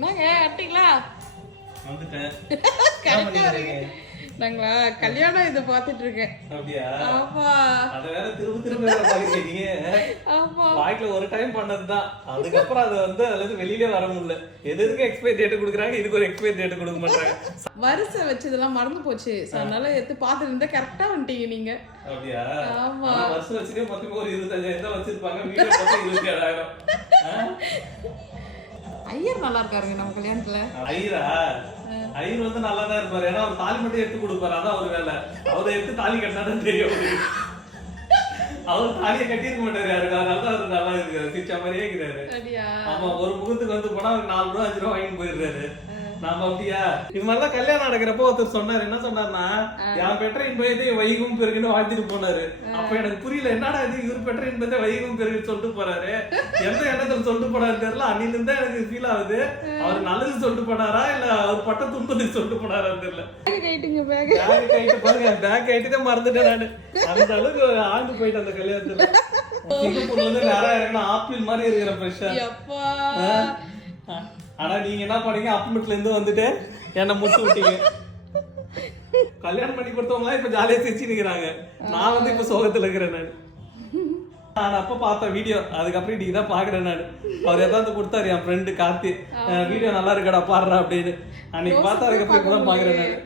என்னங்க அட்டிங்களா வந்துட்டேன். கரெக்டா இருக்கு. நாங்களா கல்யாணம் இது பார்த்துட்டு இருக்கேன். ஆமா. அத வேற திரும்ப திரும்ப பாக்குறீங்க ஆமா. வாழ்க்கையில ஒரு டைம் பண்ணதுதான். அதுக்கப்புறம் அது வந்து அதுல இருந்து வெளியிலே வர முடியல. எது எதுக்கு எக்ஸ்பைரி டேட் கொடுக்குறாங்க? இதுக்கு ஒரு எக்ஸ்பைரி டேட் கொடுக்க மாட்டாங்க வரிசை வச்சதெல்லாம் மறந்து போச்சு. அதனால எடுத்து பார்த்துட்டு இருந்தா கரெக்டா வந்துட்டீங்க நீங்க. அப்படியா? ஆமா. வருஷம் வச்சுட்டே மொத்தமே ஒரு இருபத்தஞ்சாயிரம் தான் வச்சிருப்பாங்க. இருபத்தி ஏழாயிரம். ஐயர் நல்லா இருக்காருங்க நம்ம கல்யாணத்துல. ஐயரா? ஐயர் வந்து நல்லா தான் இருப்பாரு. ஏன்னா அவர் தாலி மட்டும் எடுத்து கொடுப்பாரு. அதான் ஒரு வேலை. அவரை எடுத்து தாலி கட்டினாதான் தெரியும். அவர் தாலியை கட்டியிருக்க மாட்டாரு யாருக்கு அதனால தான் அவர் நல்லா இருக்காரு சிரிச்ச மாதிரியே இருக்கிறாரு. ஆமா ஒரு முகத்துக்கு வந்து போனா அவருக்கு நாலு ரூபா அஞ்சு ரூபா வாங்கி போயிடுறாரு. நாம அப்படியா இது மாதிரிதான் கல்யாணம் நடக்கிறப்போ ஒருத்தர் சொன்னாரு. என்ன சொன்னாருன்னா என் பெற்ற இன்பம் இது வைகும் பெருகுன்னு வாழ்த்திட்டு போனாரு. அப்ப எனக்கு புரியல என்னடா இது? இவர் பெற்ற இன்பத்தை வைகும் பெருகுன்னு சொல்லிட்டு போறாரு. எந்த எண்ணத்துல சொல்லிட்டு போனாரு தெரியல. அன்னில இருந்தா எனக்கு ஃபீல் ஆகுது. அவர் நல்லது சொல்லிட்டு போனாரா? இல்ல அவர் பட்ட துன்பத்துக்கு சொல்லிட்டு போனாரான்னு தெரியல. பாருங்க பேக் தான் மறந்துட்டேன் நானு. அந்த அளவுக்கு ஆண்டு போயிட்டு அந்த கல்யாணத்துல. ஆப்பிள் மாதிரி இருக்கிற ஃப்ரெஷ்ஷா ஆனா நீங்க என்ன பண்ணீங்க? அப்மெண்ட்ல இருந்து வந்துட்டு என்ன முட்டு விட்டீங்க. கல்யாணம் பண்ணி கொடுத்தவங்க இப்ப ஜாலியா சிரிச்சு நிக்கிறாங்க நான் வந்து இப்ப சோகத்துல இருக்கிறேன் நான். நான் அப்ப பார்த்த வீடியோ அதுக்கப்புறம் இன்னைக்கு தான் பாக்குறேன் நான். அவர் ஏதாவது கொடுத்தாரு என் ஃப்ரெண்டு கார்த்தி. வீடியோ நல்லா இருக்கடா பாடுறா அப்படின்னு. அன்னைக்கு பார்த்தா அதுக்கப்புறம் இப்பதான் பாக்குறேன் நான்.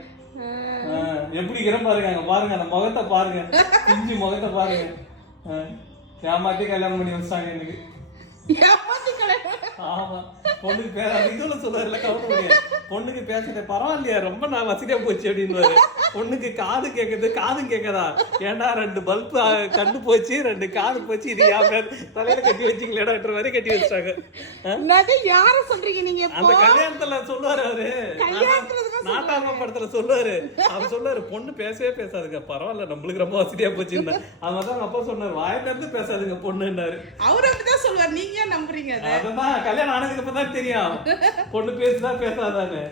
எப்படி இருக்கிறேன் பாருங்க அங்க பாருங்க அந்த முகத்தை பாருங்க. பிஞ்சு முகத்தை பாருங்க. ஏமாத்தி கல்யாணம் பண்ணி வச்சாங்க எனக்கு ஆமா. பொண்ணுக்கு பேச இதுல சொல்றாருல கவனம் முடியாது பொண்ணுக்கு பேசுறது பரவாயில்லையா ரொம்ப நான் வசதியா போச்சு அப்படின்னு பொண்ணுக்கு காது கேக்குது காதும் கேட்கதா? ஏன்டா ரெண்டு பல்ப் கண்ணு போச்சு ரெண்டு காது போச்சு இது பேர். தலையில கட்டி வச்சிங்களேடான்ற மாதிரி கட்டி? என்னது யார சொல்றீங்க நீங்க அந்த கல்யாணத்துல சொல்லுவாரு அவரு. நாட்டாம படத்துல சொல்லுவாரு. அவர் சொல்லுவாரு பொண்ணு பேசவே பேசாதுங்க. பரவாயில்ல நம்மளுக்கு ரொம்ப வசதியா போச்சுன்னா. அது மாதிரி அவங்க அப்பா சொன்னாரு வாயில இருந்து பேசாதுங்க பொண்ணுன்னாரு. அவர் அப்படிதான் சொல்லுவார். நீங்க நம்புறீங்க அதை? அதான் கல்யாணம் ஆனதுக்கு அப்புறம் தான் தெரியும். பொண்ணு பேசுதா பேசாதான்னு.